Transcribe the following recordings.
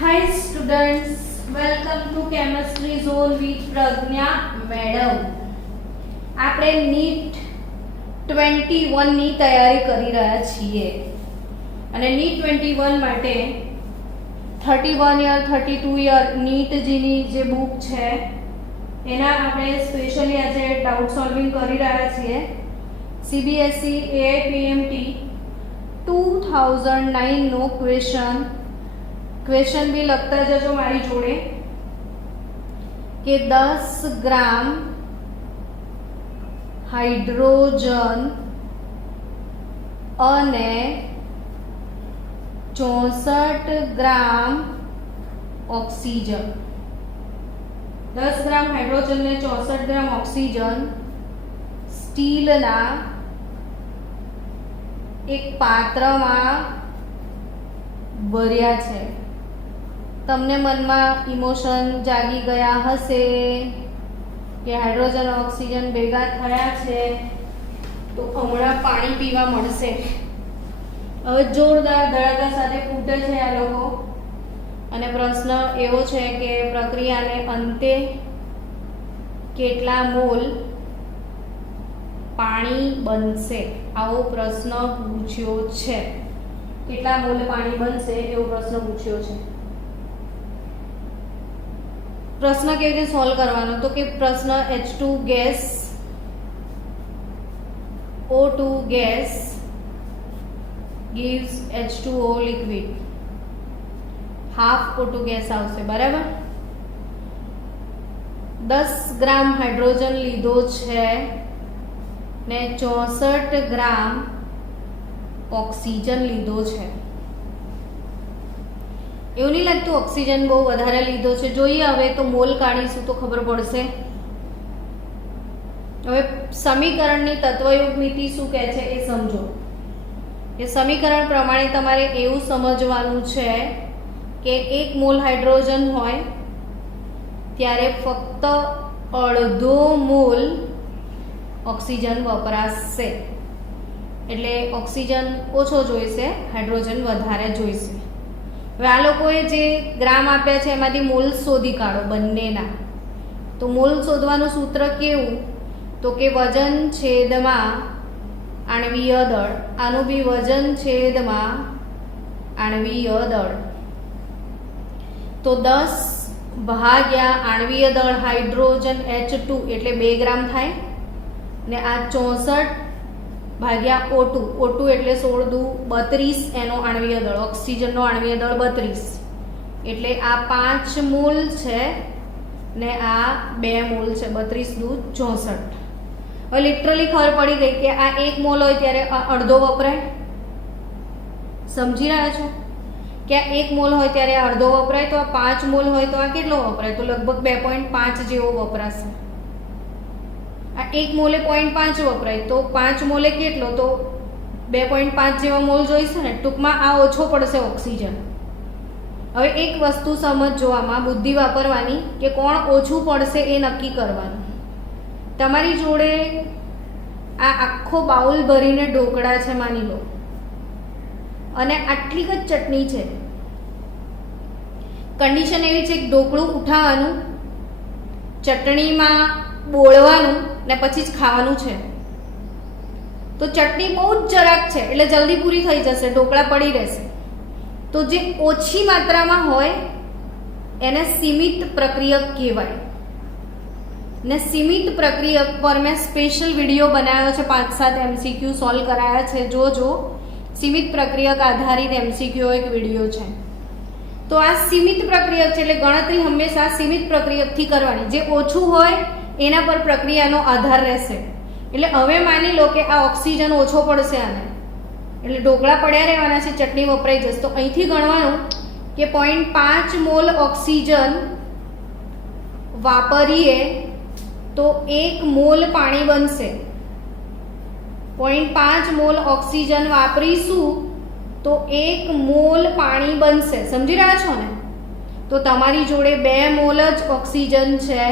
Hi students, welcome to Chemistry Zone with Pragnya Madam. આપણે NEET 21 ની તૈયારી કરી રહ્યા છીએ અને NEET 21 માટે 31 યર 32 યર NEET જેની જે બુક છે એના આપણે સ્પેશિયલી આજે ડાઉટ સોલ્વિંગ કરી રહ્યા છીએ. CBSE AIPMT 2009 નો ક્વેશ્ચન भी લખતા જજો મારી જોડે કે 10 ગ્રામ હાઇડ્રોજન અને 64 ગ્રામ ઓક્સિજન, 10 ગ્રામ હાઇડ્રોજન ને 64 ગ્રામ ઓક્સિજન સ્ટીલના એક પાત્રમાં ભર્યા છે. તમને મનમાં ઇમોશન જાગી ગયા હશે કે હાઇડ્રોજન ઓક્સિજન ભેગા થયા છે તો હમણાં પાણી પીવા મળશે. હવે જોરદાર ધડાકા સાથે ફૂટે છે આ લોકો અને પ્રશ્ન એવો છે કે પ્રક્રિયાને અંતે કેટલા મોલ પાણી બનશે, આવો પ્રશ્ન પૂછ્યો છે. કેટલા મોલ પાણી બનશે એવો પ્રશ્ન પૂછ્યો છે. પ્રશ્ન કેવી રીતે સોલ્વ કરવાનો તો કે પ્રશ્ન H2 gas O2 gas gives H2O liquid, half O2 gas આવશે. બરાબર, 10 ગ્રામ હાઇડ્રોજન લીધો છે ને 64 ગ્રામ ઓક્સિજન લીધો છે. એવું નહીં લાગતું ઓક્સિજન બહુ વધારે લીધો છે? જોઈએ હવે તો મોલ કાઢીશું તો ખબર પડશે. હવે સમીકરણની તત્વયોગ મિતિ શું કહે છે એ સમજો. એ સમીકરણ પ્રમાણે તમારે એવું સમજવાનું છે કે 1 મોલ હાઇડ્રોજન હોય ત્યારે ફક્ત અડધો મોલ ઓક્સિજન વપરાશે. એટલે ઓક્સિજન ઓછો જોઈશે, હાઇડ્રોજન વધારે જોઈશે. હવે આ લોકોએ જે ગ્રામ આપ્યા છે એમાંથી મોલ શોધી કાઢો બંનેના. તો મોલ શોધવાનું સૂત્ર કેવું તો કે વજન છેદમાં આણ્વીય દળ. આનું બી વજન છેદમાં આણ્વીય દળ. તો 10 ભાગ્યા આણ્વીય દળ હાઇડ્રોજન H2 એટલે 2 ગ્રામ થાય ને આ 64 ભાગ્યા O2 એટલે 16 દુ 32 એનો આણ્વીય દળ, ઓક્સિજનનો આણ્વીય દળ 32 એટલે આ 5 મોલ છે ને આ 2 મોલ છે, 32 દુ 64. હવે લિટરલી ખબર પડી ગઈ કે આ 1 મોલ હોય ત્યારે આ અડધો વપરાય. સમજી રહ્યા છો કે આ 1 મોલ હોય ત્યારે આ અડધો વપરાય, તો આ 5 મોલ હોય તો આ કેટલો વપરાય? તો લગભગ 2.5 જેવો વપરાશે. આ 1 મોલે 0.5 વપરાય તો 5 મોલે કેટલો? તો 2.5 જેવા મોલ જોઈશે ને. ટૂંકમાં આ ઓછો પડશે ઓક્સિજન. હવે એક વસ્તુ સમજો, આમાં બુદ્ધિ વાપરવાની કે કોણ ઓછું પડશે એ નક્કી કરવાનું. તમારી જોડે આ આખો બાઉલ ભરીને ઢોકળા છે માની લો અને આટલી જ ચટણી છે. કન્ડિશન એવી છે કે ઢોકળું ઉઠાવવાનું, ચટણીમાં બોળવાનું ને પછી જ ખાવાનું છે. તો ચટણી બહુ જ જરાક છે એટલે જલ્દી પૂરી થઈ જશે, ઢોકળા પડી રહેશે. તો જે ઓછી માત્રામાં હોય એને સીમિત પ્રક્રિયક કહેવાય. ને સીમિત પ્રક્રિયક પર મેં સ્પેશિયલ વિડીયો બનાવ્યો છે, 5-7 MCQ સોલ્વ કરાયા છે, જોજો. સીમિત પ્રક્રિયક આધારિત MCQ એક વિડીયો છે. તો આ સીમિત પ્રક્રિયક છે એટલે ગણતરી હંમેશા સીમિત પ્રક્રિયકથી કરવાની. જે ઓછું હોય એના પર પ્રક્રિયાનો આધાર રહેશે. એટલે હવે માની લો કે આ ઓક્સિજન ઓછો પડશે આને, એટલે ઢોકળા પડ્યા રહેવાના છે, ચટણી વપરાઈ જશે. તો અહીંથી ગણવાનું કે 0.5 મોલ ઓક્સિજન વાપરીએ તો 1 મોલ પાણી બનશે. 0.5 મોલ ઓક્સિજન વાપરીશું તો 1 મોલ પાણી બનશે. સમજી રહ્યા છો ને? તો તમારી જોડે 2 મોલ જ ઓક્સિજન છે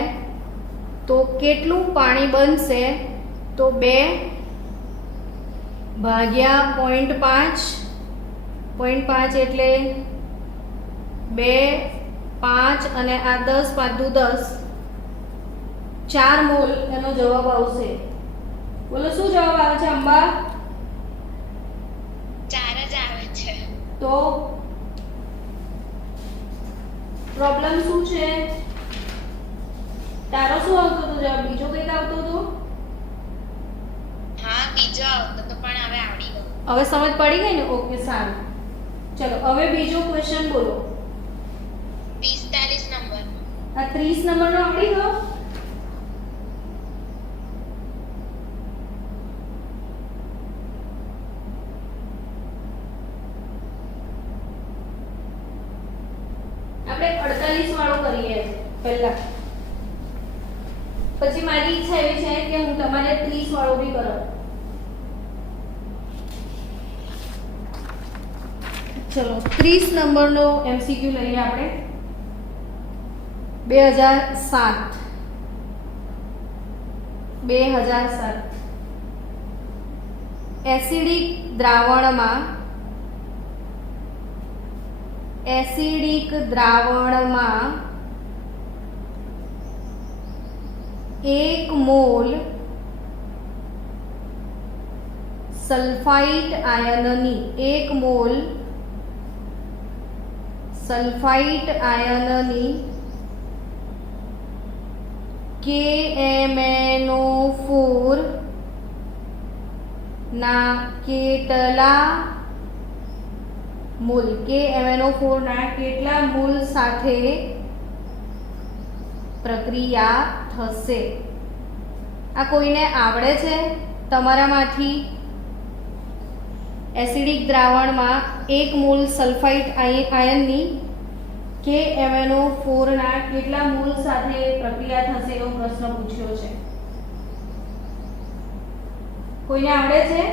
તો કેટલું પાણી બનશે? તો 2 ભાગ્યા 0.5 0.5 એટલે 2 5 અને આ 10 5 દુ 10 4 મોલ એનો જવાબ આવશે. બોલો શું જવાબ આવે છે અંબા? 4 જ આવે છે. તો પ્રોબ્લેમ શું છે? તારો શું આવતો હતો જવાબ? બીજો કંઈક આવતો હતો? હા બીજો આવતો તો પણ હવે આવડી ગયો. હવે સમજ પડી ગઈ ને? ઓકે સારું. ચલો હવે બીજો ક્વેશ્ચન બોલો. 45 નંબર. આ 30 નંબરનો આવડી ગયો? આપણે 48 વાળો કરીએ પહેલા, પછી મારી ઈચ્છા એવી છે કે હું તમારે 30 વાળો બી કરાવું. ચલો 30 નંબરનો એમસીક્યુ લઈએ આપણે. 2007 એસિડિક દ્રાવણમાં એક મોલ સલ્ફાઇટ આયનની KMnO4 ના કેટલા મોલ સાથે પ્રક્રિયા થશે? આ કોઈને આવડે છે તમારામાંથી? એસિડિક દ્રાવણમાં 1 મોલ સલ્ફાઇટ આયનની KMnO4 ના કેટલા મોલ સાથે પ્રક્રિયા થશે એવો પ્રશ્ન પૂછ્યો છે. કોઈને આવડે છે?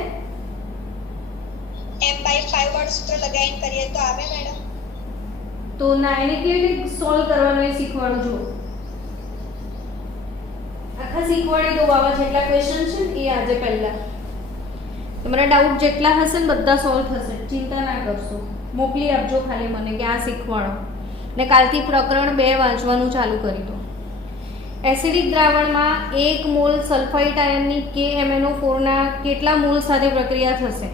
m/5 વાળું સૂત્ર લગાવીને કરીએ તો આવે મેડમ? તો ના, એને કેવી રીતે સોલ્વ કરવાનું એ શીખવાડું છું. આખા શીખવાડી દો બાબા, જેટલા ક્વેશ્ચન છે ને એ આજે પહેલા. તમારા ડાઉટ જેટલા હશે ને બધા સોલ્વ થશે, ચિંતા ના કરશો. મોકલી આપજો ખાલી મને કે આ શીખવાડો, ને કાલથી પ્રકરણ 2 વાંચવાનું ચાલુ કરી દો. એસિડિક દ્રાવણમાં 1 મોલ સલ્ફાઇટ આયનની KMnO4 ના કેટલા મોલ સાથે પ્રક્રિયા થશે?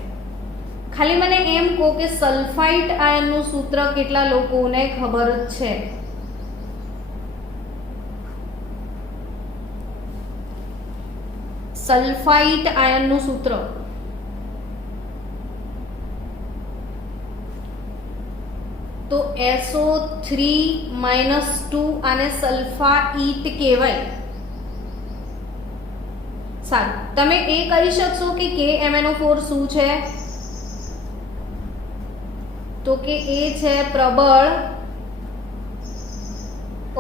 ખાલી મને એમ કહો કે સલ્ફાઇટ આયનનું સૂત્ર કેટલા લોકોને ખબર છે? સલ્ફાઇટ આયનનું સૂત્ર તો SO3 - 2 આને સલ્ફાઇટ કહેવાય. સારું, તમે એ કરી શકશો કે KMnO4 શું છે? તો કે એ છે પ્રબળ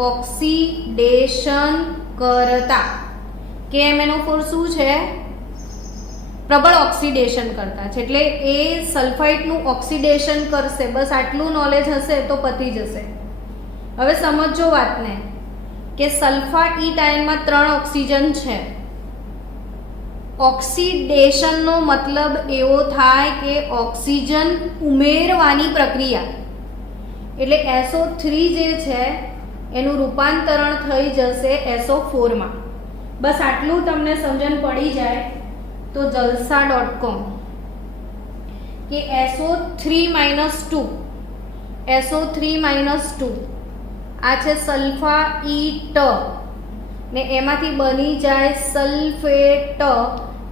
ઓક્સિડેશન કરતા. KMnO4 શું છે? પ્રબળ ઓક્સિડેશન કરતા છે, એટલે એ સલ્ફાઇટનું ઓક્સિડેશન કરશે. બસ આટલું નોલેજ હશે તો પતી જશે. હવે સમજો વાતને કે સલ્ફાઇટ આયનમાં 3 ઓક્સિજન છે. ઓક્સિડેશનનો મતલબ એવો થાય કે ઓક્સિજન ઉમેરવાની પ્રક્રિયા, એટલે SO3 જે છે એનું રૂપાંતરણ થઈ જશે SO4 માં. બસ આટલું તમને સમજણ પડી જાય તો jalsa.com કે SO3 - 2 આ છે સલ્ફાઇટ ને એમાંથી બની જાય સલ્ફેટ,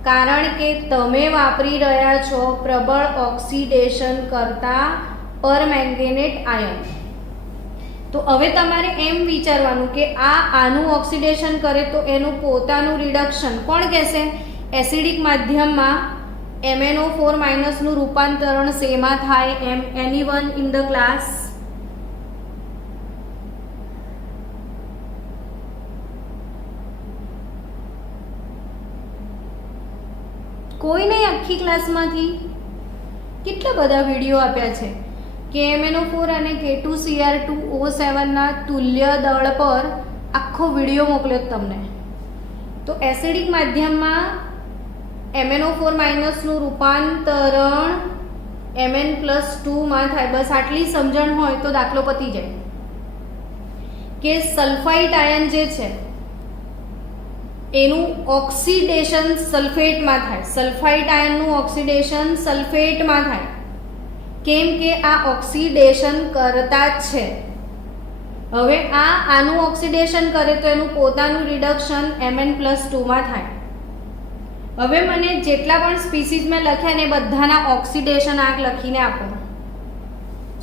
કારણ કે તમે વાપરી રહ્યા છો પ્રબળ ઓક્સિડેશન કરતા પરમેંગેનેટ આયન. તો હવે તમારે એમ વિચારવાનું કે આનું ઓક્સિડેશન કરે તો એનું પોતાનું રિડક્શન કોણ કહેશે? એસિડિક માધ્યમમાં MnO4 - નું રૂપાંતરણ શેમાં થાય? anyone in the class? કોઈ નહીં આખી ક્લાસમાંથી? કેટલા બધા વિડીયો આપ્યા છે. KMnO4 અને K2Cr2O7 ના તુલ્ય દળ પર આખો વિડીયો મોકલ્યો તમને. તો એસિડિક માધ્યમમાં MnO4 - નું રૂપાંતરણ Mn+2 માં થાય. બસ આટલી સમજણ હોય તો દાખલો પતી જાય કે સલ્ફાઇટ આયન જે છે એનું ઓક્સિડેશન સલ્ફેટમાં થાય. સલ્ફાઇટ આયનનું ઓક્સિડેશન સલ્ફેટમાં થાય. કેમ કે આ ઓક્સિડેશન કરતા જ છે. હવે આનું ઓક્સિડેશન કરે તો એનું પોતાનું રિડક્શન Mn+2 માં થાય. હવે મને જેટલા પણ સ્પીસીઝ મેં લખ્યા ને એ બધાના ઓક્સિડેશન આંક લખીને આપો.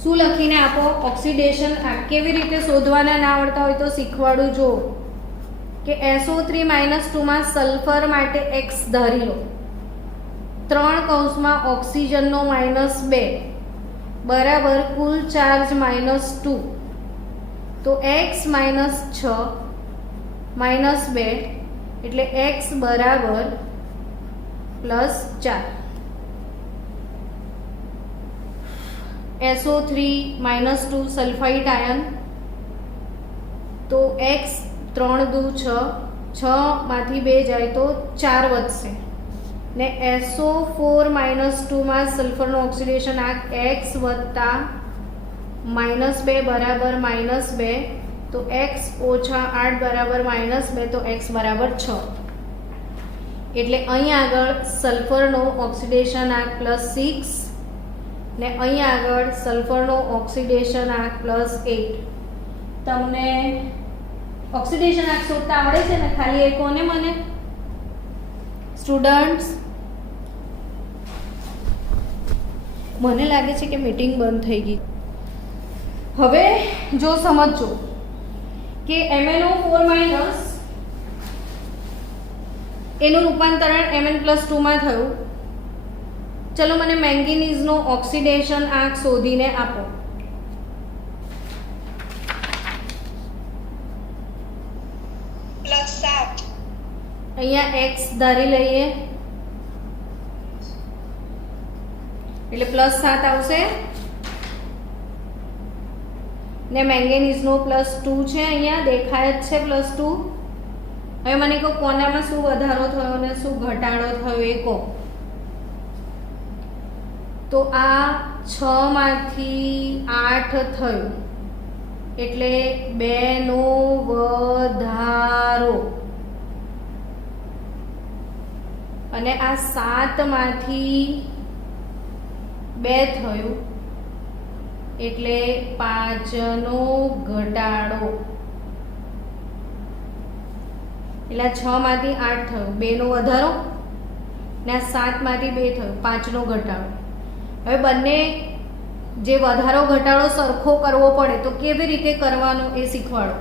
શું લખીને આપો? ઓક્સિડેશન આંક. કેવી રીતે શોધવાના ના આવડતા હોય તો શીખવાડું. જો કે SO3-2 માં સલ્ફર માટે x ધારી લો, 3 કૌંસમાં ઓક્સિજનનો -2 બરાબર કુલ ચાર્જ -2, તો x -6 -2 એટલે x બરાબર +4. SO3-2 સલ્ફાઇટ આયન, તો x 3 દુ 6, 6 માંથી 2 જાય તો 4 વધશે. ને SO4-2 માં સલ્ફરનો ઓક્સિડેશન આંક x વત્તા -2 બરાબર -2, તો x ઓછા 8 બરાબર -2, તો x બરાબર 6. એટલે અહીં આગળ સલ્ફરનો ઓક્સિડેશન આંક +6 ને અહીં આગળ સલ્ફરનો ઓક્સિડેશન આંક +8. તમને ઓક્સિડેશન આંક શોધતા આવડે છે ને? ખાલી એ કોને મને સ્ટુડન્ટ્સ? મને લાગે છે કે મીટિંગ બંધ થઈ ગઈ. હવે જો સમજો કે MnO4- એનું રૂપાંતરણ Mn+2 માં થયું. ચલો મને મેંગેનીઝનો ઓક્સિડેશન આંક શોધીને આપો. +7. અહીંયા x ધારી લઈએ એટલે +7 આવશે. ને મેંગેનીઝનો +2 છે, અહીંયા દેખાય જ છે +2. હવે મને કહો કોનામાં શું વધારો થયો અને શું ઘટાડો થયો એ કહો. તો આ 6 માંથી 8 થયું એટલે 2 નો વધારો, અને આ 7 માંથી 2 થયું એટલે 5 નો ઘટાડો. એટલે 6 માંથી 8 થયું, 2 નો વધારો, ને આ 7 માંથી 2 થયું, 5 નો ઘટાડો. હવે બંને જે વધારો ઘટાડો સરખો કરવો પડે તો કેવી રીતે કરવાનો એ શીખવાડો.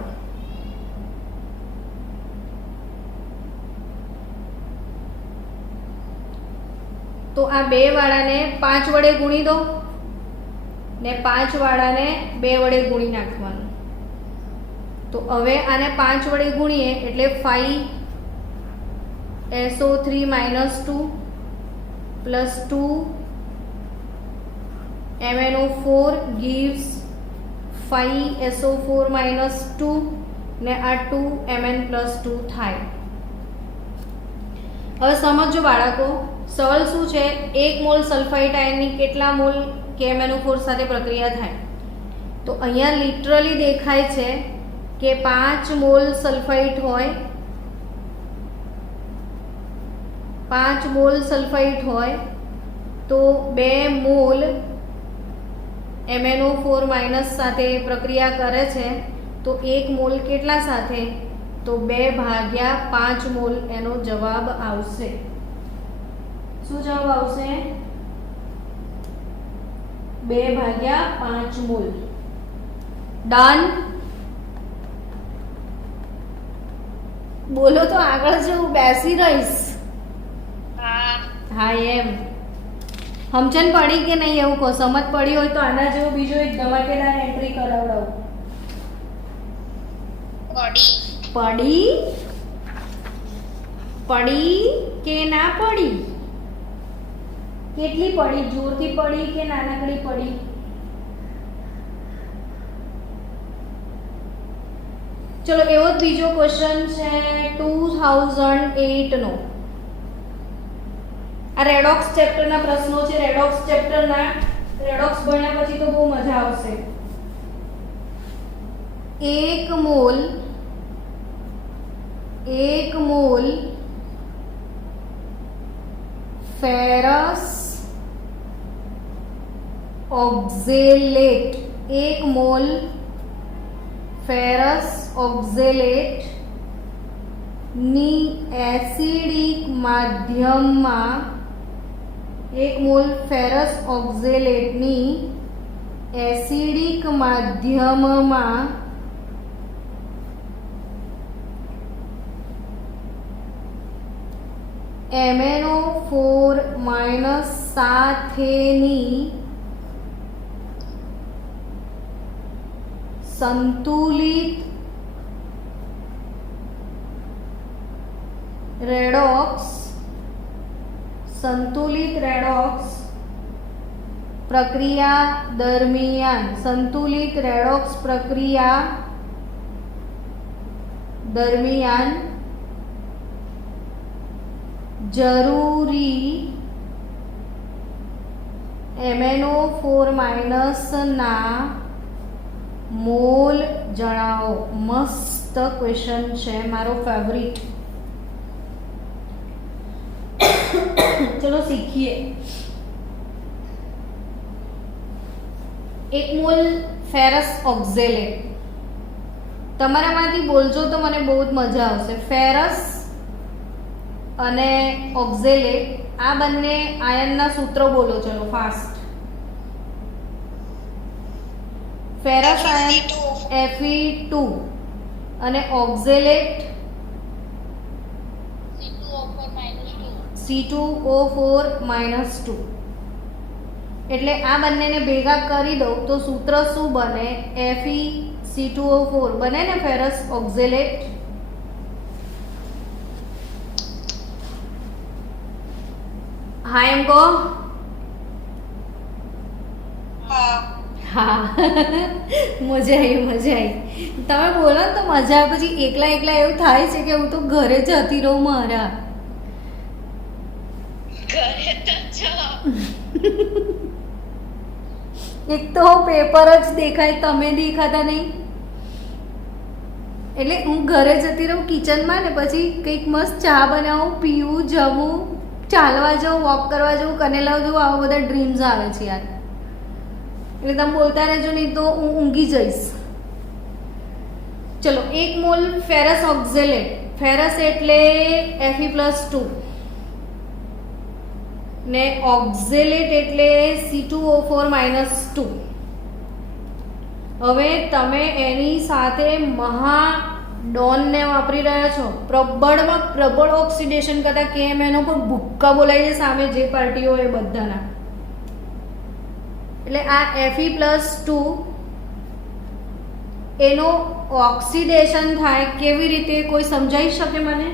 તો આ 2 વાળાને 5 વડે ગુણી દો ને 5 વાળાને 2 વડે ગુણી નાખવાનું. તો હવે આને 5 વડે ગુણીએ એટલે 5 SO3-2 +2 MnO4 gives 5 SO4-2 ને આ 2 Mn+2 થાય. હવે સમજો બાળકો, સવાલ શું છે? 1 મોલ સલ્ફાઇટ આયનની કેટલા મોલ KMnO4 સાથે પ્રક્રિયા થાય? તો અહીંયા લિટરલી દેખાય છે કે 5 મોલ સલ્ફાઇટ હોય, 5 મોલ સલ્ફાઇટ હોય તો 2 મોલ MnO4- સાથે પ્રક્રિયા કરે છે. તો 1 મોલ કેટલા સાથે? તો 2/5 મોલ એનો જવાબ આવશે. શું જવાબ આવશે? 2/5 મોલ. ડન? બોલો તો આગળ જો હું બેસી રહીશ. હા એમ સમજણ પડી કે નહીં એવું કહો. સમજ પડી હોય તો આના જેવો બીજો એક ધમાકેદાર એન્ટ્રી કરાવડાવો. પડી પડી કે ના પડી? કેટલી પડી? જોરથી પડી કે નાનકડી પડી? ચલો એવો જ બીજો ક્વેશ્ચન છે 2008 નો. આ રેડોક્સ ચેપ્ટરના પ્રશ્નો છે. રેડોક્સ ચેપ્ટરના રેડોક્સ ભણ્યા પછી તો બહુ મજા આવશે. 1 mall ferrous oxalate, 1 mall ferrous oxalate ની એસિડિક માધ્યમમાં 1 મોલ ફેરસ ઓક્ઝેલેટની એસિડિક માધ્યમમાં MnO4- સાથેની સંતુલિત રેડોક્સ પ્રક્રિયા દરમિયાન જરૂરી MnO4- ના મોલ જણાવો. મસ્ત ક્વેશ્ચન છે, મારો ફેવરિટ. ચલો શીખીએ. 1 મોલ ફેરસ ઓક્ઝેલેટ. તમારામાંથી બોલજો તો મને બહુ જ મજા આવશે. ફેરસ અને ઓક્ઝેલેટ, આ બંને આયનના સૂત્રો બોલો. ચલો ફાસ્ટ. ફેરસ આયન Fe2 અને ઓક્ઝેલેટ C2O4-2. એટલે આ બંનેને ભેગા કરી દઉં તો સૂત્ર શું બને? FeC2O4 બને ને, ફેરસ ઓક્ઝેલેટ. હા એમ કહો. હા મજા આવી. તમે બોલો ને તો મજા આવે. પછી એકલા એવું થાય છે કે હું તો ઘરે જતી રહું મારા. એક તો પેપર જ દેખાય, તમે દેખાતા નહીં. એટલે હું ઘરે જતી રહું કિચનમાં ને પછી કંઈક મસ્ત ચા બનાવું, પીવું, જમું, ચાલવા જાઉં, વોક કરવા જાઉં, કનેલા જાઉં, આવા બધા ડ્રીમ્સ આવે છે યાર. એટલે તમે બોલતા રહેજો, નહીં તો હું ઊંઘી જઈશ. ચલો 1 મોલ ફેરસ ઓક્ઝેલેટ. ફેરસ એટલે Fe+2 ને ઓક્ઝેલેટ એટલે C2O4-2. હવે તમે એની સાથે મહાડોનને વાપરી રહ્યા છો. પ્રબળ ઓક્સિડેશન કરતા કેમ એનો પર ભૂક્કા બોલાય છે સામે જે પાર્ટીઓ એ બધાના. એટલે આ Fe+2 એનો ઓક્સિડેશન થાય કેવી રીતે, કોઈ સમજાવી શકે મને?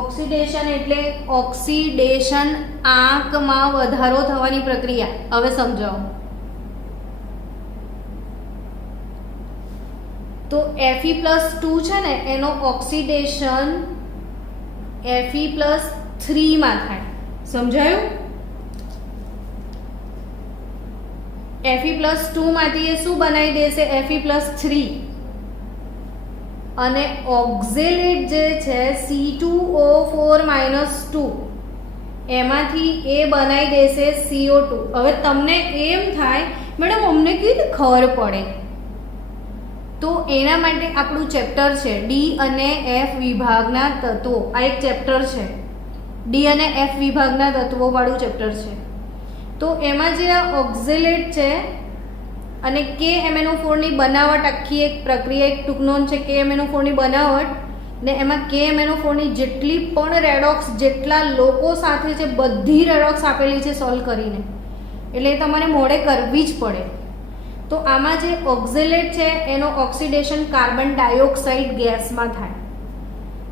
ઓક્સિડેશન એટલે ઓક્સિડેશન, આંકમાં વધારો થવાની પ્રક્રિયા. હવે સમજાવો. તો Fe+2 છે ને, એનો ઓક્સિડેશન Fe+3 માં થાય. સમજાયું? Fe+2 માંથી એ શું બનાવી દેશે? Fe+3. અને ઓક્ઝેલેટ જે છે C2O4-2, એમાંથી એ બનાવી દેશે CO2. હવે તમને એમ થાય મેડમ અમને કેવી રીતે ખબર પડે? તો એના માટે આપણું ચેપ્ટર છે ડી અને એફ વિભાગના તત્વો. આ એક ચેપ્ટર છે, ડી અને એફ વિભાગના તત્વો વાળું ચેપ્ટર છે. તો એમાં જે ઓક્ઝેલેટ છે અને KMnO4 ની બનાવટ, આખી એક પ્રક્રિયા, એક ટૂંક નોંધ છે KMnO4 ની બનાવટ, ને એમાં KMnO4 ની જેટલી પણ રેડોક્સ, જેટલા લોકો સાથે છે બધી રેડોક્સ આપેલી છે સોલ્વ કરીને. એટલે એ તમારે મોડે કરવી જ પડે. તો આમાં જે ઓક્ઝેલેટ છે એનો ઓક્સિડેશન કાર્બન ડાયોક્સાઇડ ગેસમાં થાય.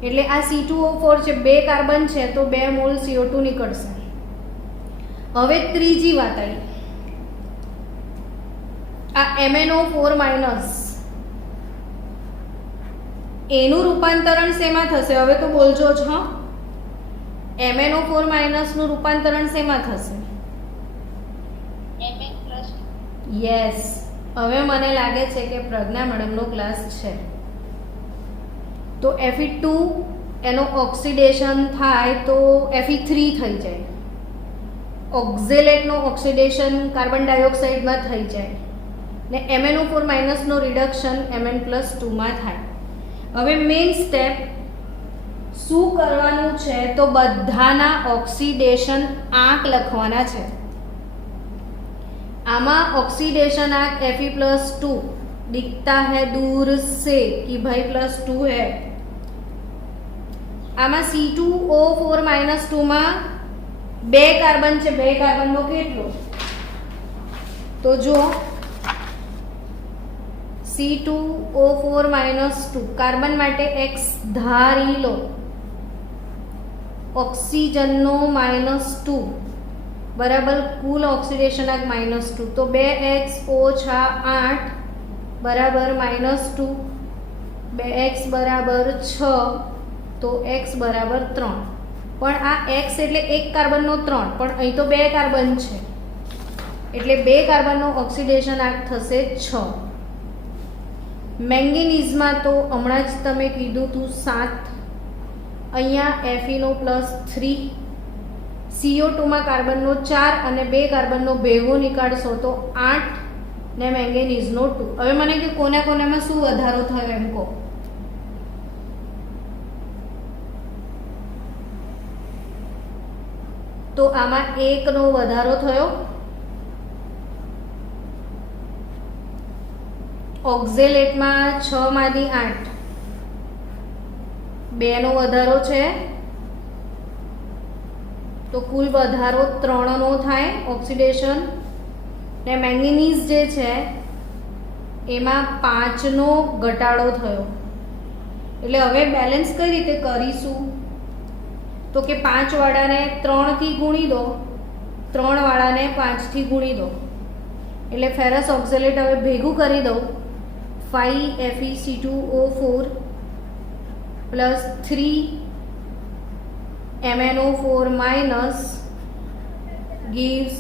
એટલે આ C2O4 છે, 2 કાર્બન છે તો 2 મોલ CO2 નીકળશે. હવે ત્રીજી વાત આવી, આ MnO4- એનું રૂપાંતરણ શેમાં થશે? હવે તો બોલજો જ. હા, MnO4 માઇનસનું રૂપાંતરણ શેમાં થશે? Mn plus yes. હવે મને લાગે છે કે પ્રજ્ઞા મેડમનો ક્લાસ છે. તો Fe2 એનો ઓક્સિડેશન થાય તો Fe3 થઈ જાય. ઓક્ઝેલેટનો ઓક્સિડેશન કાર્બન ડાયોક્સાઇડમાં થઈ જાય ને MnO4 માઇનસનો રિડક્શન Mn+2 માં થાય. હવે મેઇન સ્ટેપ શું કરવાનું છે? તો બધાના ઓક્સિડેશન આંક લખવાના છે. आमा ऑक्सीडेशन आंक Fe+2 दिखता है दूर से कि भाई +2 है. आमा C2O4 -2 માં 2 કાર્બન છે. 2 કાર્બન નો કેટલો? તો જો C2O4 -2 કાર્બન માટે x ધારી લો. ઓક્સિજનનો -2 बराबर कुल ऑक्सीडेशन आंक -2 तो 2x - 8 बराबर -2 2x बराबर 6 तो x बराबर 3 पण आ x એટલે એક કાર્બનનો 3 પણ અહીં તો 2 કાર્બન છે એટલે 2 કાર્બનનો ઓક્સિડેશન આંક થશે 6. મેંગેનીઝમાં તો હમણાં જ તમે કીધું તું 7 અહીંયા Feનો +3 CO2 માં કાર્બનનો 4 અને 2 કાર્બનનો ભેગો નીકાળશો તો 8 ને મેંગેનીઝનો 2. હવે મને કે કોના કોનામાં શું વધારો થયો એમ કહો. તો આમાં 1 નો વધારો થયો. ઓક્ઝેલેટમાં 6 માંથી 8 2 નો વધારો છે તો કુલ વધારો 3 નો થાય ઓક્સિડેશન ને મેંગેનીઝ જે છે એમાં 5 નો ઘટાડો થયો. એટલે હવે બેલેન્સ કઈ રીતે કરીશું? તો કે 5 વાળાને 3 થી ગુણી દો, 3 વાળાને 5 થી ગુણી દો એટલે ફેરસ ઓક્ઝેલેટ હવે ભેગું કરી દઉં. 5 FeC2O4 plus 3 MnO4 minus gives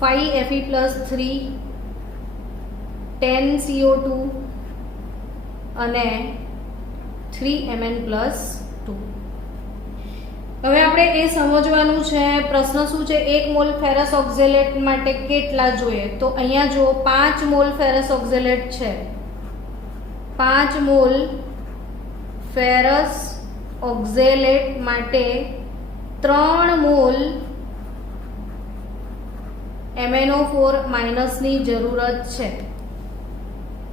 5 Fe plus 3 10 CO2 અને 3 Mn plus 2. હવે આપણે એ સમજવાનું છે પ્રશ્ન શું છે. 1 મોલ ફેરસ ઓક્ઝેલેટ માટે કેટલા જોઈએ? તો અહીંયા જો 5 મોલ ફેરસ ઓક્ઝેલેટ છે. 5 મોલ ફેરસ ઓક્ઝેલેટ માટે 3 મોલ MnO4 માઇનસની જરૂરત છે.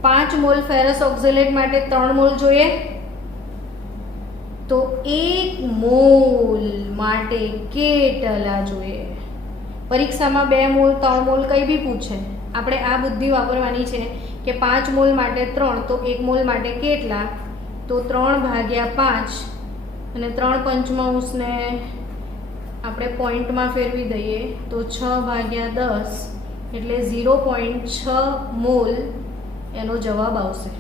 5 મોલ ફેરસ ઓક્ઝેલેટ માટે 3 મોલ જોઈએ તો 1 મોલ માટે કેટલા જોઈએ? પરીક્ષામાં 2 મોલ 3 મોલ કંઈ બી પૂછે, આપણે આ બુદ્ધિ વાપરવાની છે કે 5 મોલ માટે 3 તો 1 મોલ માટે કેટલા? તો 3/5 અને 3/5 આપણે પોઈન્ટમાં ફેરવી દઈએ તો 6/10 એટલે 0.6 મોલ એનો જવાબ આવશે.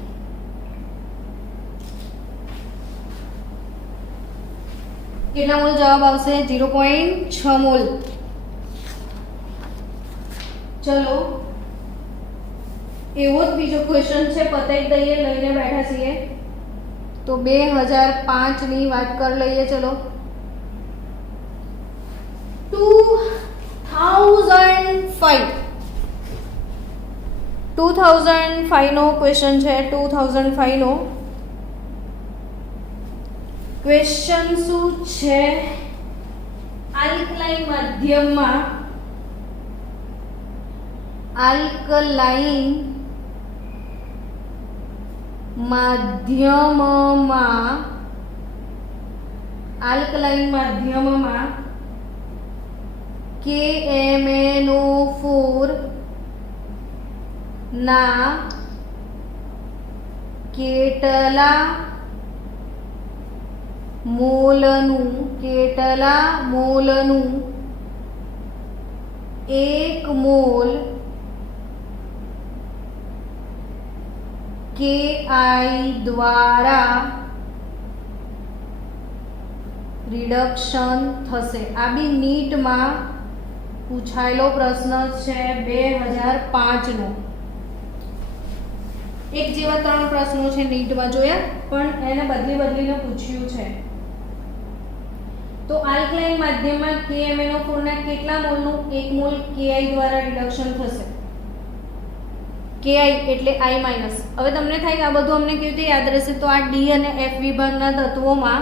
કેટલા મોલ જવાબ આવશે? 0.6 મોલ. ચલો એવો જ બીજો ક્વેશ્ચન છે, પતાવી દઈએ, લઈને બેઠા છીએ તો 2005 ની વાત કરી લઈએ. ચલો 2005 નો ક્વેશ્ચન છે. 2005 નો ક્વેશ્ચન શું છે? આલ્કલાઇન માધ્યમમાં આલ્કલાઇન માધ્યમમાં KMnO4 ના કેટલા મોલનું 1 મોલ કે આઈ દ્વારા રિડક્શન થશે. આ બી નીટમાં પૂછાયેલો પ્રશ્ન છે 2005 નો. એક જેવા 3 પ્રશ્નો છે નીટમાં જોયા, પણ એને બદલીને પૂછ્યું છે. તો આલ્કલાઇન માધ્યમમાં KMnO4 ના કેટલા મોલનું 1 મોલ Ki દ્વારા રિડક્શન થશે? Ki એટલે I માઈનસ. હવે તમને થાય કે આ બધું અમને કેવી રીતે યાદ રહેશે? તો આ D અને F વિભાગના તત્વોમાં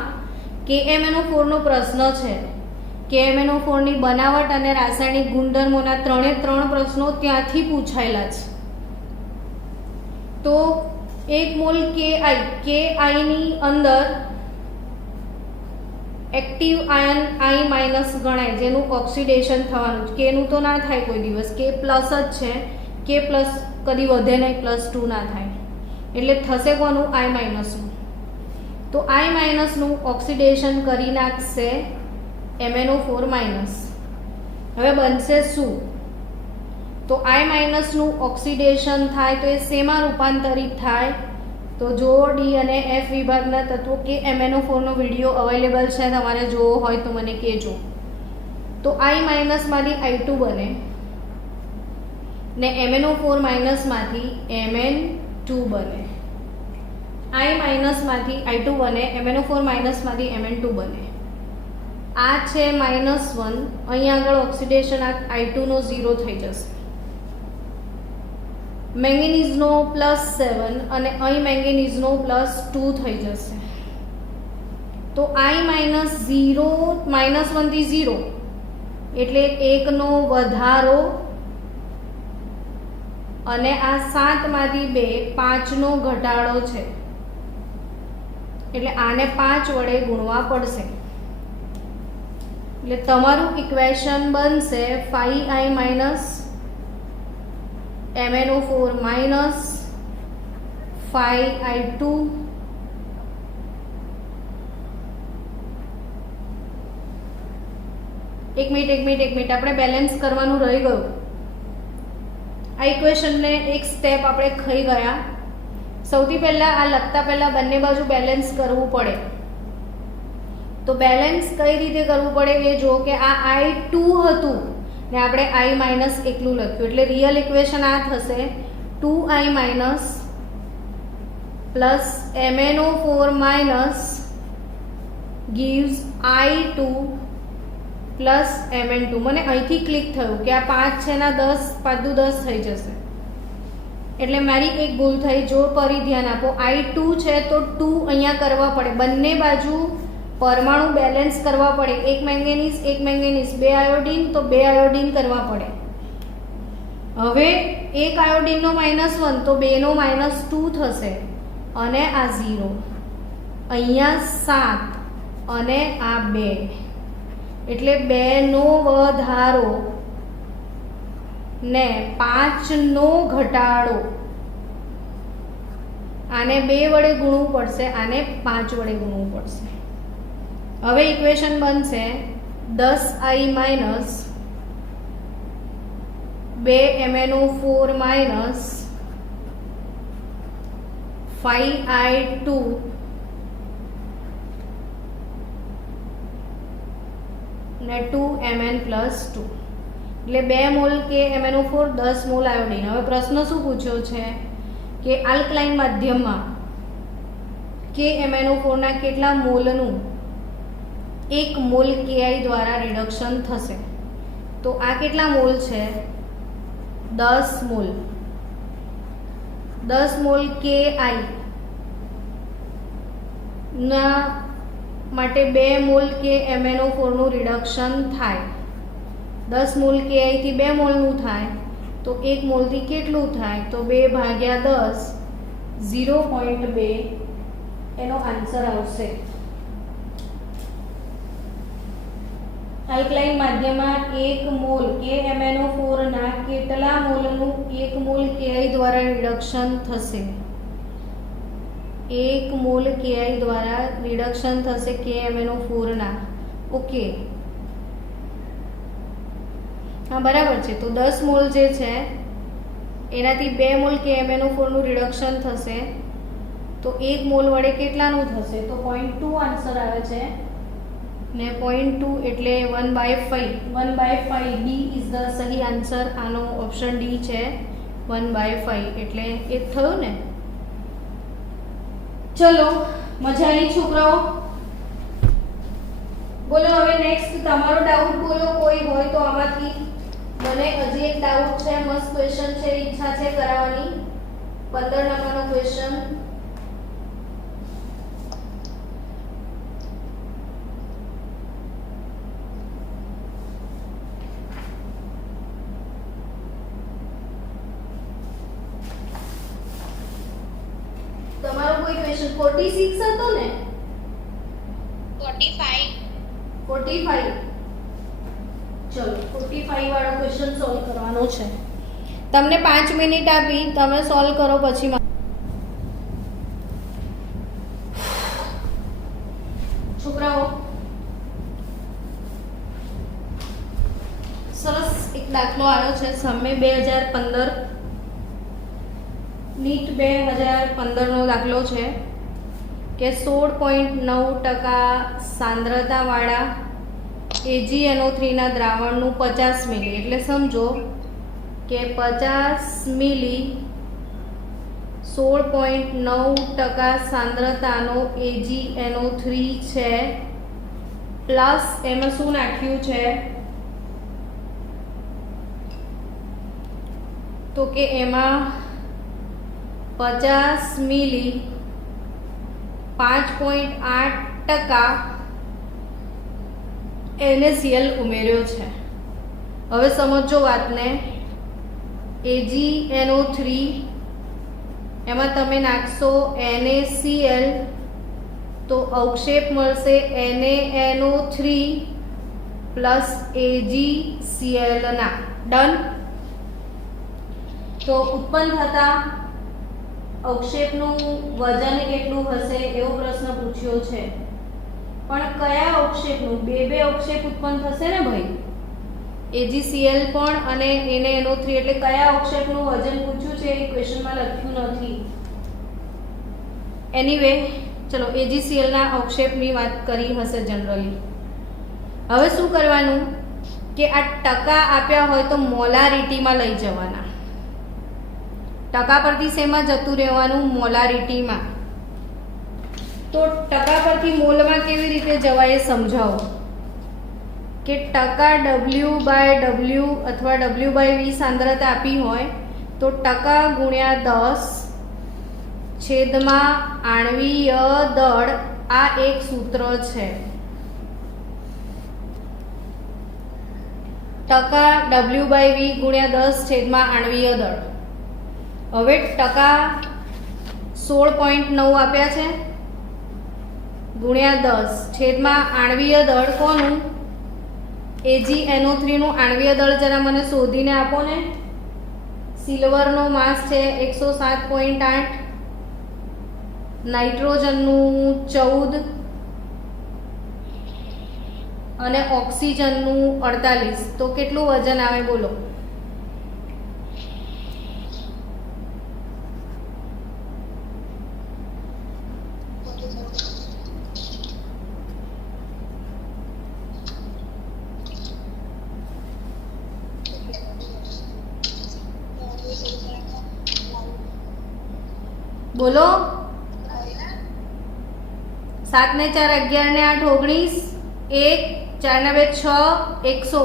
KMnO4 નો પ્રશ્ન છે. KMnO4 ની બનાવટ અને રાસાયણિક ગુણધર્મોના 3 પ્રશ્નો ત્યાંથી પૂછાયેલા છે. તો 1 મોલ Ki ની અંદર એક્ટિવ આયન I માઈનસ ગણાય, જેનું ઓક્સિડેશન થવાનું. K નું તો ના થાય કોઈ દિવસ, K પ્લસ જ છે. K પ્લસ કદી વધે નહીં, +2 ના થાય. એટલે થશે કોનું? I માઈનસનું. તો I માઈનસનું ઓક્સિડેશન કરી નાખશે MnO4 માઈનસ. હવે બનશે શું? તો I માઈનસનું ઓક્સિડેશન થાય તો એ શેમાં રૂપાંતરિત થાય? તો જો D અને F વિભાગના તત્વો કે MnO4 નો વિડીયો અવેલેબલ છે, તમારે જોવો હોય તો મને કહેજો. તો I માઈનસમાંથી I2 બને ને MnO4 માઈનસમાંથી Mn2 બને. I માઈનસમાંથી I2 બને, MnO4 માઈનસમાંથી Mn2 બને. આ છે -1. અહીંયા આગળ ઓક્સિડેશન આ I2 નો 0 થઈ જશે. મેંગેનીઝનો +7 અને અહીં મેંગેનીઝનો +2 થઈ જશે. તો I -1 થી 0 એટલે 1 નો વધારો, અને આ 7 માંથી 2 5 નો ઘટાડો છે. એટલે આને 5 વડે ગુણવા પડશે. એટલે તમારું ઇક્વેશન બનશે 5I minus MnO4 minus 5I2 એક મિનિટ આપણે બેલેન્સ કરવાનું રહી ગયું. આ ઇક્વેશનને એક સ્ટેપ આપણે ખાઈ ગયા. સૌથી પહેલા આ લખતા પહેલા બંને બાજુ બેલેન્સ કરવું પડે. તો બેલેન્સ કઈ રીતે કરવું પડે એ જો કે આ I2 હતું ને આપણે I માઈનસ એકલું લખ્યું, એટલે રિયલ ઇક્વેશન આ થશે 2I minus plus MnO4 minus gives I2 plus Mn2. મને અહીંથી ક્લિક થયું કે આ 5 છે ના 10, 5 દુ 10 થઈ જશે. એટલે મારી એક ભૂલ થઈ. જો ફરી ધ્યાન આપો, I2 છે તો 2 અહીંયા કરવા પડે. બંને બાજુ પરમાણુ બેલેન્સ કરવા પડે. એક મેંગેનીઝ 2 આયોડીન તો 2 આયોડીન કરવા પડે. હવે એક આયોડીનનો -1 તો 2 નો -2 થશે, અને આ 0, અહીંયા 7 અને આ 2, એટલે 2 નો વધારો ને 5 નો ઘટાડો. આને 2 વડે ગુણવું પડશે, આને 5 વડે ગુણવું પડશે. હવે ઇક્વેશન બનશે 10I minus 2 MnO4 minus 5I2 ને 2Mn પ્લસ 2. એટલે 2 મોલ કે MnO4, 10 મોલ આયોડીન. હવે પ્રશ્ન શું પૂછ્યો છે કે આલ્કલાઇન માધ્યમમાં કે MnO4 ના કેટલા મોલનું 1 મોલ Ki દ્વારા રિડક્શન થશે? તો આ કેટલા મોલ છે? 10 મોલ. 10 મોલ Ki ના માટે 2 મોલ કે MnO4 નું રિડક્શન થાય. 10 મોલ Ki થી 2 મોલનું થાય તો 1 મોલથી કેટલું થાય? તો 2/10, 0.2 એનો આન્સર આવશે. આલ્કલાઇન માધ્યમમાં 1 મોલ કે MnO4 ના કેટલા મોલનું 1 મોલ Ki દ્વારા રિડક્શન થશે? 1 મોલ Ki દ્વારા રિડક્શન થશે કે MnO4 ના. ઓકે, હા બરાબર છે. તો 10 મોલ જે છે એનાથી 2 મોલ કે MnO4 નું રિડક્શન થશે તો 1 મોલ વડે કેટલાનું થશે? તો 0.2 આન્સર આવે છે ને 0.2 એટલે 1/5. 1/5 ડી ઇઝ ધ સહી આન્સર. આનો ઓપ્શન ડી છે 1/5 એટલે એ થયું ને. ચલો મજા આવી છોકરાઓ? બોલો હવે નેક્સ્ટ તમારો ડાઉટ બોલો કોઈ હોય તો આમાંથી. મને હજી એક ડાઉટ છે, મસ્ત ક્વેશ્ચન છે, ઈચ્છા છે કરાવવાની. 15 નંબરનો ક્વેશ્ચન. તમારો કોઈ ક્વેશ્ચન 46 હતો ને? 45. 45. ચલો 45 વાળો ક્વેશ્ચન સોલ્વ કરવાનો છે. તમને 5 મિનિટ આપી, તમે સોલ્વ કરો પછી છોકરાઓ. સરસ એક દાખલો આવ્યો છે સમે 2015 નીટ 2015 નો દાખલો છે કે 16.9% સાંદ્રતાવાળા AgNO3 ના દ્રાવણનું 50 મિલી, એટલે સમજો કે 50 મિલી 16.9% સાંદ્રતાનો AgNO3 છે, પ્લસ એમાં શું નાખ્યું છે તો કે એમાં 50 મિલી 5.8% NaCl ઉમેર્યો છે. હવે સમજો વાતને. AgNO3 એમાં તમે નાખશો NaCl તો અવક્ષેપ મળશે NaNO3 પ્લસ AgCl ના. ડન. તો ઉત્પન્ન થતા અવક્ષેપનું વજન કેટલું હશે એવો પ્રશ્ન પૂછ્યો છે. પણ કયા અવક્ષેપનું? બે અવક્ષેપ ઉત્પન્ન થશે ને ભાઈ, AgCl પણ અને NaNO3, એટલે કયા અવક્ષેપનું વજન પૂછ્યું છે એ ક્વેશ્ચનમાં લખ્યું નથી. એનીવે ચલો AgCl ના અવક્ષેપની વાત કરી હશે જનરલી. હવે શું કરવાનું કે આ ટકા આપ્યા હોય તો મોલારિટીમાં લઈ જવાના. ટકા પરથી શેમાં જતું રહેવાનું? મોલારિટીમાં. તો ટકા પરથી મોલમાં કેવી રીતે જવાય એ સમજાવો. કે ટકા W/W અથવા W/V સાંદ્રતા આપી હોય તો ટકા ગુણ્યા 10 છેદમાં આણ્વીય દળ, આ એક સૂત્ર છે. ટકા W/V ગુણ્યા 10 છેદમાં આણ્વીય દળ. હવે ટકા 16.9 આપ્યા છે ગુણ્યા 10 છેદમાં આણ્વીય દળ કોનું? AgNO3 નું આણ્વીય દળ જરા મને શોધીને આપો ને. સિલ્વરનો માસ છે 107.8, નાઇટ્રોજનનું 14 અને ઓક્સિજનનું 48. તો કેટલું વજન આવે બોલો? બોલો. 7 ને 4 11 ને 8 19, 1 4 ને 2 6,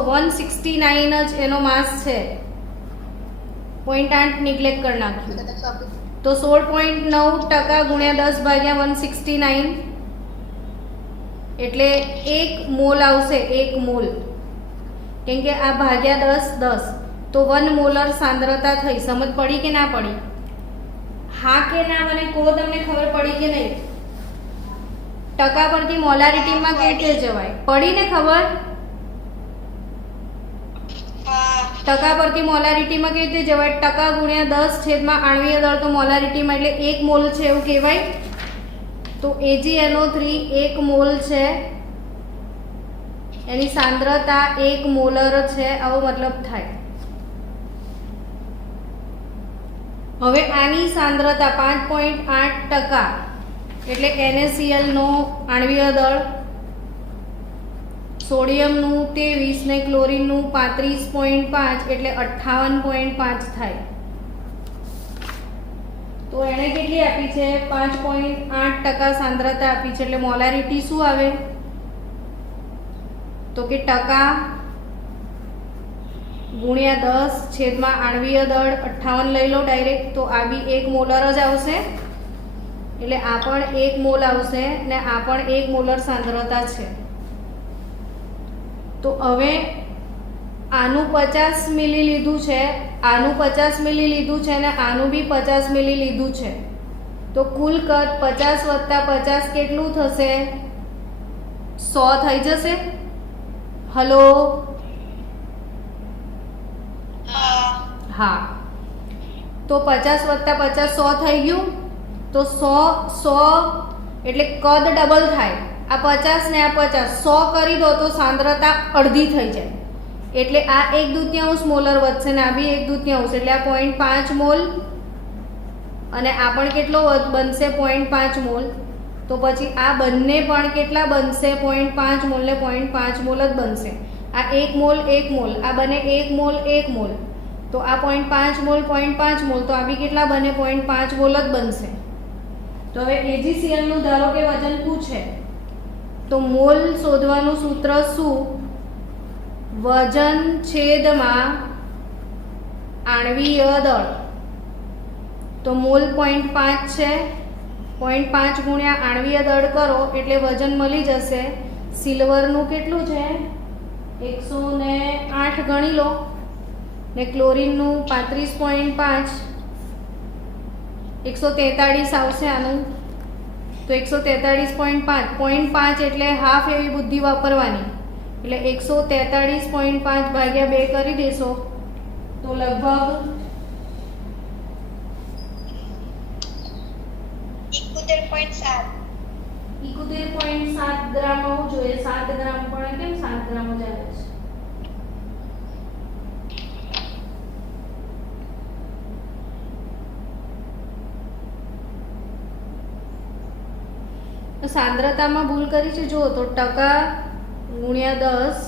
169 જ એનો માસ છે. 0.8 નિગ્લેક્ટ કરી નાખ્યું. તો 16.9% ગુણ્યા 10 ભાગ્યા 169 એટલે 1 મોલ આવશે. 1 મોલ, કેમ કે આ ભાગ્યા 10 10 તો 1 મોલર સાંદ્રતા થઈ. સમજ પડી કે ના પડી? હા કે ના મને કહો, તમને ખબર પડી કે નહીં? ટકા પરથી મોલારિટીમાં કેવી રીતે જવાય? પડી ને ખબર? ટકા પરથી મોલારિટીમાં કેવી રીતે જવાય? ટકા ગુણ્યા 10 છેદમાં આણ્વીય દળ, તો મોલારિટીમાં એટલે 1 મોલ છે એવું કહેવાય. તો AgNO3 1 મોલ છે, એની સાંદ્રતા 1 મોલર છે, આવો મતલબ થાય. હવે આની સાંદ્રતા 5.8% એટલે NaCl નો આણ્વીય દળ, સોડિયમનું 23 ને ક્લોરીનનું 35.5 એટલે 58.5 થાય. તો એણે કેટલી આપી છે? 5.8% સાંદ્રતા આપી છે. એટલે મોલારિટી શું આવે? તો કે ટકા ગુણ્યા 10 છેદમાં આણ્વીય દળ 58 લઈ લો ડાયરેક્ટ, તો આ બી 1 મોલર જ આવશે. એટલે આ પણ 1 મોલ આવશે ને આ પણ 1 મોલર સાંદ્રતા છે. તો હવે આનું 50 મિલી લીધું છે, આનું 50 મિલી લીધું છે ને આનું બી 50 મિલી લીધું છે. તો કુલ કદ 50 + 50 કેટલું થશે? 100 થઈ જશે. હલો, હા. તો 50 + 50 100 થઈ ગયું. તો 100 એટલે કદ ડબલ થાય. આ 50 ને આ 50 100 કરી દો તો સાંદ્રતા અડધી થઈ જાય. એટલે આ 1/2 મોલર વધશે ને આ બી 1/2, એટલે આ 0.5 મોલ અને આ પણ કેટલો બનશે? 0.5 મોલ. તો પછી આ બંને પણ કેટલા બનશે? 0.5 મોલ ને 0.5 મોલ જ બનશે. આ 1 મોલ 1 મોલ, આ બને 1 મોલ 1 મોલ. તો આ 0.5 મોલ 0.5 મોલ, તો આ બી કેટલા બને? 0.5 મોલ જ બનશે. તો હવે AgCl નું ધારો કે વજન પૂછે તો મોલ શોધવાનું સૂત્ર શું? વજન છેદમાં આણ્વીય દળ. તો મોલ 0.5 છે, 0.5 ગુણ્યા આણ્વીય દળ કરો એટલે વજન મળી જશે. સિલ્વરનું કેટલું છે? 108 ગણી લો ને ક્લોરીનનું 35.5, 143 આવશે આનું. તો 143.5, 0.5 એટલે હાફ એવી બુદ્ધિ વાપરવાની. એટલે 143.5 ભાગ્યા 2 કરી દેશો તો લગભગ 71.7 ગ્રામ હોવું જોઈએ. 7 ગ્રામ પણ કેમ 7 ગ્રામ જ આવે છે? સાંદ્રતામાં ભૂલ કરી છે. જુઓ તો ટકા ગુણ્યા 10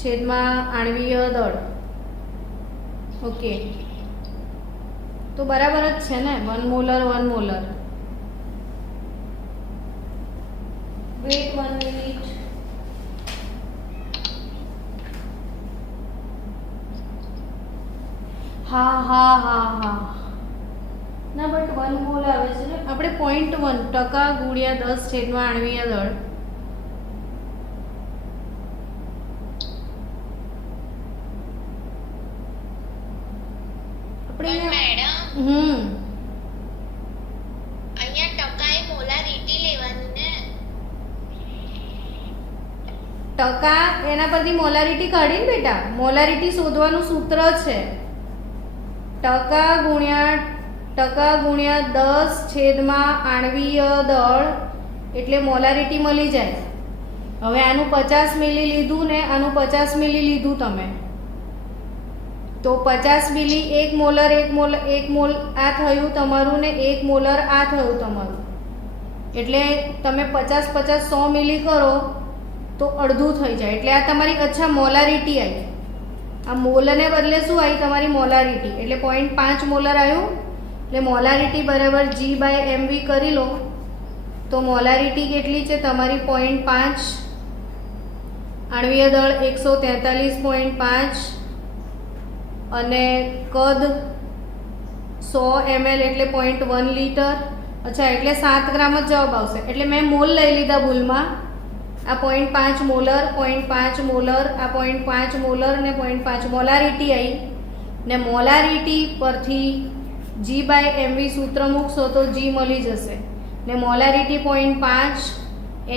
છેદમાં આણ્વીય દળ. ઓકે, તો બરાબર જ છે ને? 1 મોલર 1 મોલર. Wet 1 minute. હા હા હા હા ના, બટ 1 મોલ આવે છે ને. આપણે 0.1 ટકા ગુણ્યા 10 છેદમાં આણ્વીય દળ. આપણે મેડમ અહીંયા ટકાએ મોલારિટી લેવાની ને? ટકા એના પરથી મોલારિટી કાઢીને બેટા. મોલારિટી શોધવાનું સૂત્ર છે ટકા ગુણ્યા 10 છેદમાં આણ્વીય દળ એટલે મોલારિટી મળી જાય. હવે આનું 50 મિલી લીધું ને આનું 50 મિલી લીધું તમે, તો 50 મિલી 1 મોલર 1 મોલ 1 મોલ આ થયું તમારું ને 1 મોલર આ થયું તમારું. એટલે તમે 50 50 100 મિલી કરો તો અડધું થઈ જાય. એટલે આ તમારી અચ્છા મોલારિટી આવી. આ મોલને બદલે શું આવી? તમારી મોલારિટી. એટલે 0.5 મોલર આવ્યું. એટલે મોલારિટી બરાબર G/mv કરી લો. તો મોલારિટી કેટલી છે તમારી? 0.5. આણ્વીય દળ 143.5 અને કદ 100 ml એટલે 0.1 લીટર. અચ્છા, એટલે 7 ગ્રામ જ જવાબ આવશે. એટલે મેં મોલ લઈ લીધા ભૂલમાં. આ 0.5 મોલર 0.5 મોલર, આ 0.5 મોલર ને 0.5 મોલારિટી આવી. ને મોલારિટી પરથી G/mv સૂત્ર મૂકશો તો G મળી જશે. ને મોલારિટી 0.5,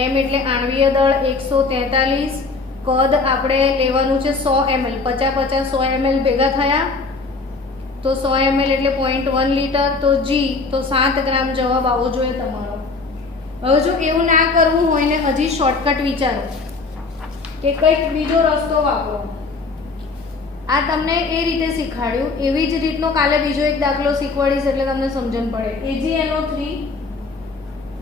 m એટલે આણ્વીય દળ 143, કદ આપણે લેવાનું છે 100 ml. 50 100 ml ભેગા થયા તો 100 ml એટલે 0.1 લીટર. તો G તો 7 ગ્રામ જવાબ આવવો જોઈએ તમારો. હવે જો એવું ના કરવું હોય ને હજી શોર્ટકટ વિચારો કે કંઈક બીજો રસ્તો વાપરો. આ તમને એ રીતે શીખવાડ્યું. એવી જ રીતનો કાલે બીજો એક દાખલો શીખવાડીશ એટલે તમને સમજણ પડે. AgNO3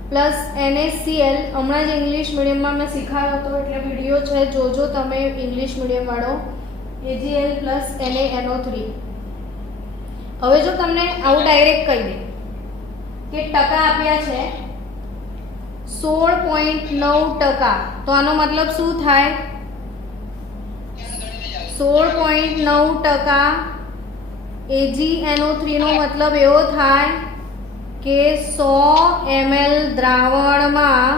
પ્લસ NaCl હમણાં જ ઇંગ્લિશ મીડિયમમાં મેં શીખવાડ્યો હતો એટલે વિડીયો છે જોજો તમે ઇંગ્લિશ મીડિયમવાળો. Agl plus NaNO3. હવે જો તમને આવું ડાયરેક્ટ કહી દે કે ટકા આપ્યા છે 16.9%, તો આનો મતલબ શું થાય? 16.9% AgNO3 નો મતલબ એવો થાય કે 100 ml દ્રાવણમાં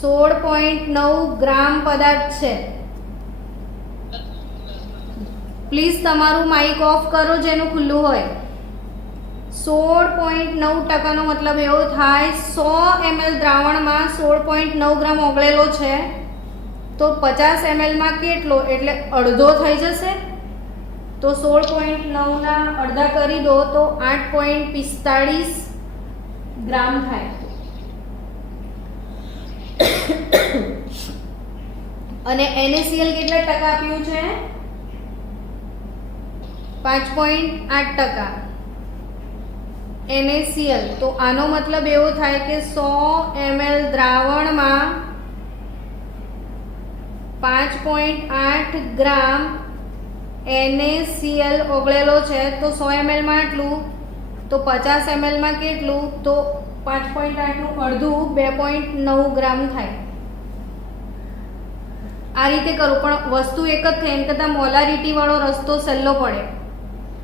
16.9 ગ્રામ પદાર્થ છે. પ્લીઝ તમારું માઇક ઓફ કરો જેનું ખુલ્લું હોય. 16.9% નો મતલબ એવો થાય 100 ml દ્રાવણમાં 16.9 ગ્રામ ઓગળેલો છે, તો 50 ml માં કેટલો એટલે અડધો થઈ જશે. તો 16.9 ના અડધા કરી દો તો 8.45 ગ્રામ થાય. અને NaCl કેટલા ટકા આપ્યું છે? 5.8%. NaCl તો આનો મતલબ એવો થાય કે 100 ml દ્રાવણમાં 5.8 ગ્રામ NaCl ઓગળેલો છે, તો 100 ml માં આટલું, તો 50 ml માં કેટલું? તો 5.8 નું અડધું 2.9 ગ્રામ થાય. આ રીતે કરો પણ વસ્તુ એક જ થાય, એમ કરતાં મોલારિટી વાળો રસ્તો સહેલો પડે.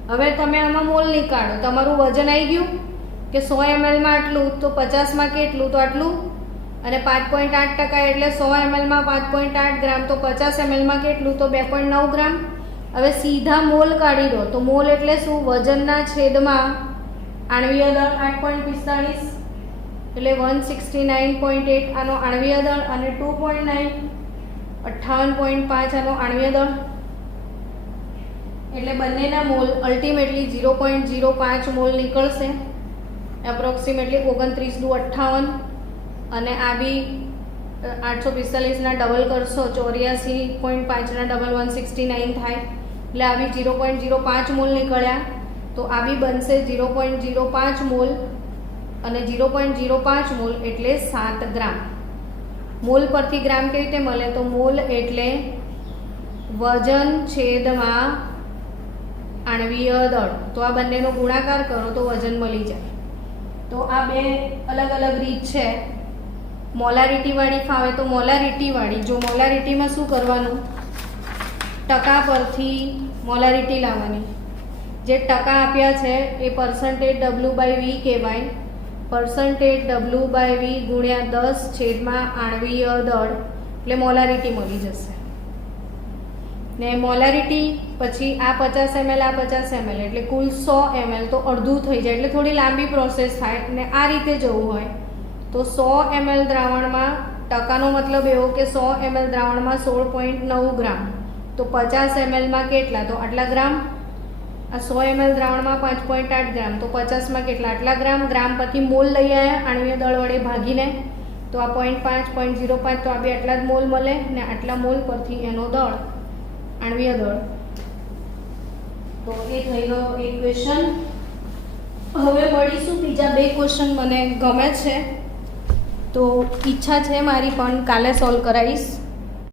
હવે તમે આમાં મોલ નીકાળો, તમારું વજન આવી ગયું કે 100 ml માં આટલું, તો 50 માં કેટલું? તો આટલું. અને 5.8% એટલે 100 ml માં 5.8 ગ્રામ, તો 50 ml માં કેટલું? તો 2.9 ગ્રામ. હવે સીધા મોલ કાઢી દો, તો મોલ એટલે શું? વજનના છેદમાં આણ્વીય દળ 8.45 એટલે 169.8 આનો આણ્વીય દળ, અને 2.9 58.5 આનો આણ્વીય દળ. એટલે બંનેના મોલ અલ્ટિમેટલી 0.05 મોલ નીકળશે, એપ્રોક્સિમેટલી 29 દુ 58. અને આ બી 845 ડબલ કરશો 84.5 ડબલ 169 થાય, એટલે આ બી 0.05 મોલ નીકળ્યા. તો આ બી બનશે 0.05 મોલ, અને 0.05 મોલ એટલે 7 ગ્રામ. મોલ પરથી ગ્રામ કેવી રીતે મળે? તો મોલ એટલે વજન છેદમાં આણ્વીય દળ, તો આ બંનેનો ગુણાકાર કરો તો વજન મળી જાય. તો આ બે અલગ અલગ રીત છે. મોલારિટી વાળી ફાવે તો મોલારિટી વાળી. જો મોલારિટીમાં શું કરવાનું? ટકા પરથી મોલારિટી લાવવાની. જે ટકા આપ્યા છે એ પર્સન્ટેજ W/V કહેવાય. પર્સન્ટેજ W/V ગુણ્યા 10 છેદમાં આણ્વીય દળ એટલે મોલારિટી મળી જશે. ને મોલારિટી પછી આ 50 ml આ 50 ml એટલે કુલ 100 ml, તો અડધું થઈ જાય. એટલે થોડી લાંબી પ્રોસેસ થાય. અને આ રીતે જવું હોય તો 100 ml દ્રાવણમાં ટકાનો મતલબ એવો કે 100 ml દ્રાવણમાં 16.9 ગ્રામ, તો 50 ml માં કેટલા? તો આટલા ગ્રામ. આ 100 ml દ્રાવણમાં 5.8 ગ્રામ, તો 50 માં કેટલા? આટલા ગ્રામ. ગ્રામ પરથી મોલ લઈ આવ્યા આણ્વીય દળ વડે ભાગીને, તો આ 0.5 0.05, તો આ બી આટલા જ મોલ મળે. ને આટલા મોલ પરથી એનો દળ આણ્વીય દળ. તો એ થઈ ગયો એક ક્વેશ્ચન. હવે મળીશું બીજા બે ક્વેશ્ચન. મને ગમે છે તો ઈચ્છા છે મારી પણ કાલે સોલ્વ કરાવીશ.